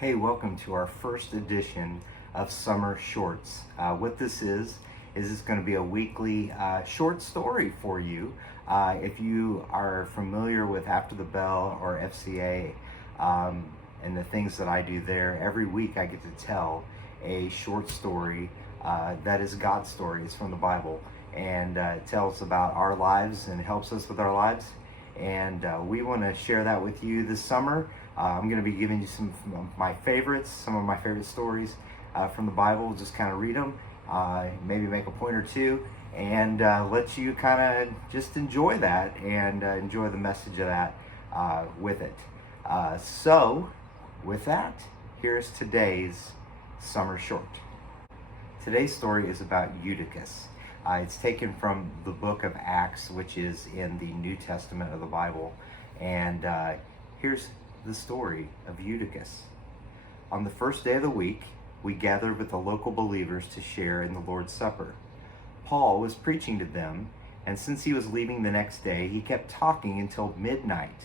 Hey, welcome to our first edition of Summer Shorts. What this is it's going to be a weekly short story for you. If you are familiar with After the Bell or FCA and the things that I do there, every week I get to tell a short story that is God's story. It's from the Bible, and it tells about our lives and helps us with our lives. And we want to share that with you this summer. I'm going to be giving you some of my favorites, some of my favorite stories from the Bible. Just kind of read them, maybe make a point or two, and let you kind of just enjoy that and enjoy the message of that with it. So, with that, here's today's summer short. Today's story is about Eutychus. It's taken from the book of Acts, which is in the New Testament of the Bible. And here's the story of Eutychus. On the first day of the week, we gathered with the local believers to share in the Lord's Supper. Paul was preaching to them, and since he was leaving the next day, he kept talking until midnight.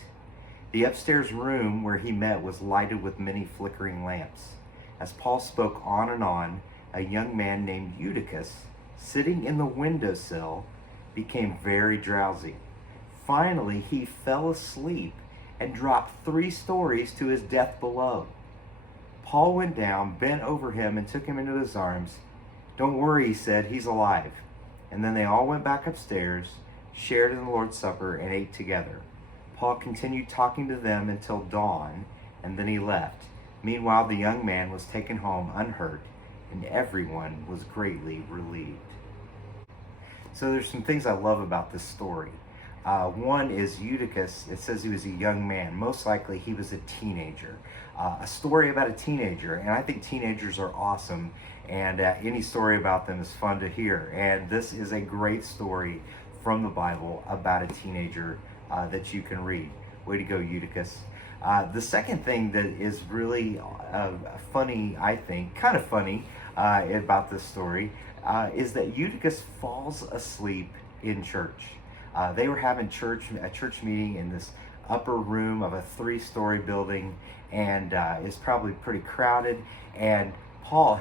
The upstairs room where he met was lighted with many flickering lamps. As Paul spoke on and on, a young man named Eutychus, sitting in the windowsill, became very drowsy. Finally, he fell asleep and dropped 3 stories to his death below. Paul went down, bent over him, and took him into his arms. "Don't worry," he said, "he's alive." And then they all went back upstairs, shared in the Lord's Supper, and ate together. Paul continued talking to them until dawn, and then he left. Meanwhile, the young man was taken home unhurt, and everyone was greatly relieved. So there's some things I love about this story. One is Eutychus. It says he was a young man. Most likely he was a teenager. A story about a teenager, and I think teenagers are awesome, and any story about them is fun to hear. And this is a great story from the Bible about a teenager that you can read. Way to go, Eutychus. The second thing that is really funny, I think, kind of funny about this story is that Eutychus falls asleep in church. They were having a church meeting in this upper room of a 3-story building, and it's probably pretty crowded. And Paul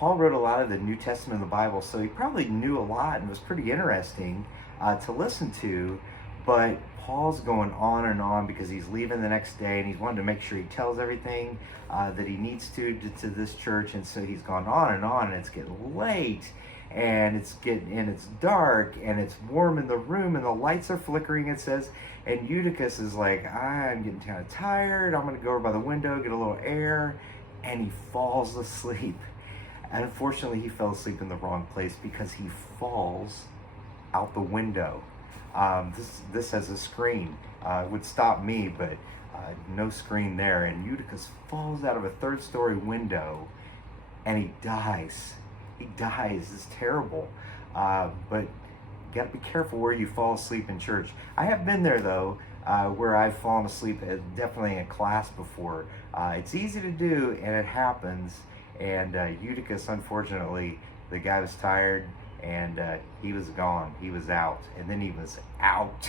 wrote a lot of the New Testament of the Bible, so he probably knew a lot and was pretty interesting to listen to. But Paul's going on and on because he's leaving the next day, and he's wanting to make sure he tells everything that he needs to this church. And so he's gone on, and it's getting late. And it's dark, and it's warm in the room, and the lights are flickering, it says. And Eutychus is like, I'm getting kind of tired. I'm going to go over by the window, get a little air. And he falls asleep. And unfortunately, he fell asleep in the wrong place because he falls out the window. This has a screen. It would stop me, but no screen there. And Eutychus falls out of a 3rd-story window, and he dies. He dies. It's terrible. But you got to be careful where you fall asleep in church. I have been there, though, where I've fallen asleep, definitely in class before. It's easy to do, and it happens. And Eutychus, unfortunately, the guy was tired, and he was gone. He was out. And then he was out.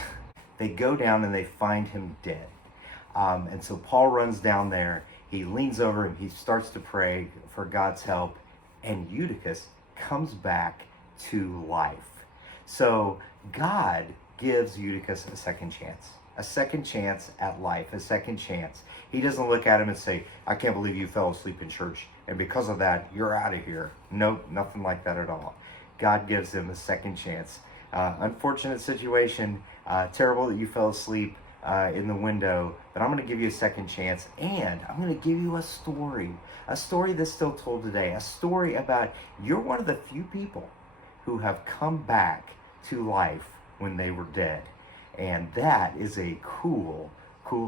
They go down, and they find him dead. And so Paul runs down there. He leans over, and he starts to pray for God's help. And Eutychus comes back to life. So God gives Eutychus a second chance at life, a second chance. He doesn't look at him and say, "I can't believe you fell asleep in church, and because of that, you're out of here." Nope, nothing like that at all. God gives him a second chance. Unfortunate situation, terrible that you fell asleep in the window, but I'm going to give you a second chance, and I'm going to give you a story that's still told today, a story about you're one of the few people who have come back to life when they were dead. And that is a cool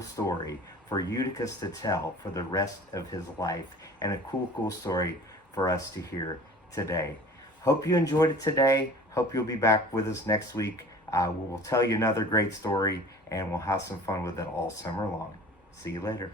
story for Eutychus to tell for the rest of his life, and a cool story for us to hear today. Hope you enjoyed it today. Hope you'll be back with us next week. We'll tell you another great story, and we'll have some fun with it all summer long. See you later.